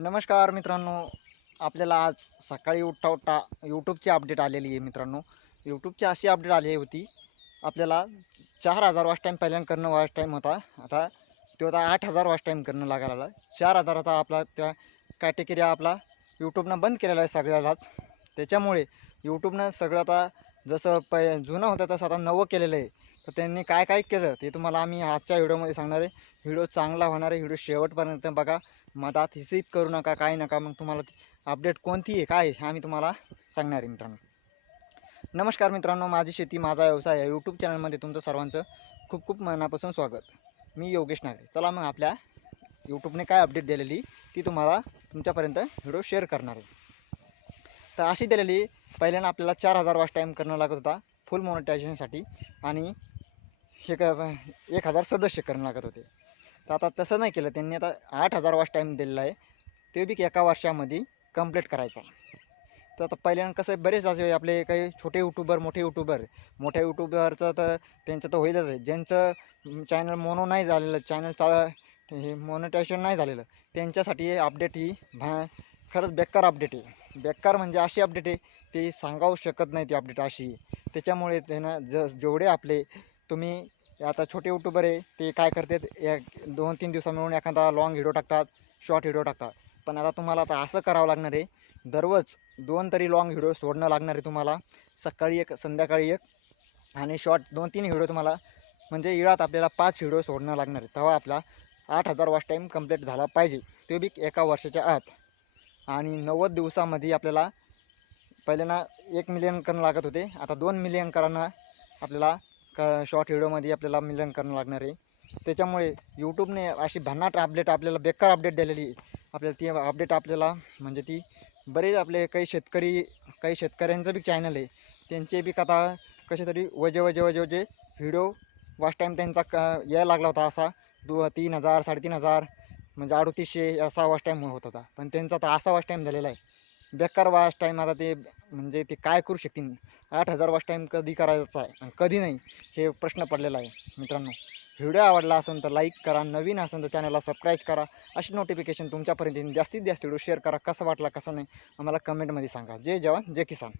नमस्कार मित्रांनो, आपल्याला आज सकाळी उठता उठता यूट्यूबची अपडेट आलेली आहे मित्रांनो. यूट्यूबची अशी अपडेट आली होती, आपल्याला 4,000 वॉच टाईम पहिल्यांदा करणं वॉच टाईम होता, आता तो आता 8,000 वॉच टाईम करणं लागायला. 4,000चा आपला त्या कॅटेगरी आपला यूट्यूबनं बंद केलेला आहे सगळ्यालाच. त्याच्यामुळे यूट्यूबनं सगळं आता जसं जुनं होतं तसं आता नवं केलेलं आहे. तर त्यांनी काय काय केलं ते तुम्हाला आम्ही आजच्या व्हिडिओमध्ये सांगणार आहे. व्हिडिओ चांगला होणार आहे, व्हिडिओ शेवटपर्यंत बघा, मधात स्किप करू नका, काय नका. मग तुम्हाला अपडेट कोणती आहे काय आहे आम्ही तुम्हाला सांगणार आहे मित्रांनो. नमस्कार मित्रांनो, माझी शेती माझा व्यवसाय या यूट्यूब चॅनलमध्ये तुमचं सर्वांचं खूप खूप मनापासून स्वागत. मी योगेश नागरे. चला मग आपल्या यूट्यूबने काय अपडेट दिलेली ती तुम्हाला तुमच्यापर्यंत व्हिडिओ शेअर करणार आहे. तर अशी दिलेली, पहिल्यांदा आपल्याला 4,000 वॉच टाईम करणं लागत होता फुल मॉनिटायझेशनसाठी, आणि 1,000 सदस्य करणं लागत होते. तर आता तसं नाही केलं त्यांनी, आता 8,000 वॉच टाईम दिलेला आहे, ते बी एका वर्षामध्ये कंप्लीट करायचा. तर आता पहिल्यांदा कसं आहे, बरेच असे आपले काही छोटे यूट्यूबर मोठ्या यूट्यूबरचं तर त्यांचं तर होईलच आहे. ज्यांचं चॅनल मोनो नाही झालेलं, हे मॉनिटायझेशन नाही झालेलं, त्यांच्यासाठी अपडेट ही खरंच बेकार अपडेट आहे. बेकार म्हणजे अशी अपडेट आहे ती सांगावू शकत नाही, ती अपडेट अशी. त्याच्यामुळे त्यांना जेवढे आपले तुम्ही आता छोटे यूट्यूबर आहे ते काय करतात, 2-3 दिवसा मिळून एखादा लॉंग व्हिडिओ टाकतात, शॉर्ट व्हिडिओ टाकतात. पण आता तुम्हाला आता असं करावं लागणार आहे, दररोज 2 तरी लॉंग व्हिडिओ सोडणं लागणार आहे तुम्हाला. सकाळी एक, संध्याकाळी एक, आणि शॉर्ट 2-3 व्हिडिओ तुम्हाला, म्हणजे इळात आपल्याला 5 व्हिडिओ सोडणं लागणार आहे. तेव्हा आपला 8,000 वॉच टाईम कंप्लीट झाला पाहिजे, ते बी एका वर्षाच्या आत. आणि 90 दिवसामध्ये आपल्याला पहिल्यांदा 1 मिलियन करणं लागत होते, आता 2 मिलियन करणं आपल्याला शॉर्ट व्हिडिओमध्ये आपल्याला मिलियन करणं लागणार आहे. त्याच्यामुळे यूट्यूबने अशी भन्नाट अपडेट, आपल्याला बेकार अपडेट दिलेली. आपल्याला ती अपडेट आपल्याला म्हणजे ती बरेच आपले काही शेतकऱ्यांचं बी चॅनल आहे, त्यांचे बी आता कसे तरी वजे व्हिडिओ वॉच टाईम त्यांचा यायला लागला होता, असा 3,000 3,500 म्हणजे 3,800 असा वॉच टाईम होत होता. पण त्यांचा आता असा वॉच टाईम झालेला आहे, बेकार वॉच टाईम. आता ते म्हणजे ते काय करू शकतील, 8,000 वॉच टाईम कधी करायचा आहे आणि कधी नाही, हे प्रश्न पडलेला आहे मित्रांनो. व्हिडिओ आवडला असेल तर लाईक करा, नवीन असेल तर चॅनलला सबस्क्राईब करा, अशी नोटिफिकेशन तुमच्यापर्यंत येईल. जास्तीत जास्त व्हिडिओ शेअर करा, कसा वाटला कसं नाही आम्हाला कमेंटमध्ये सांगा. जय जवान जय किसान.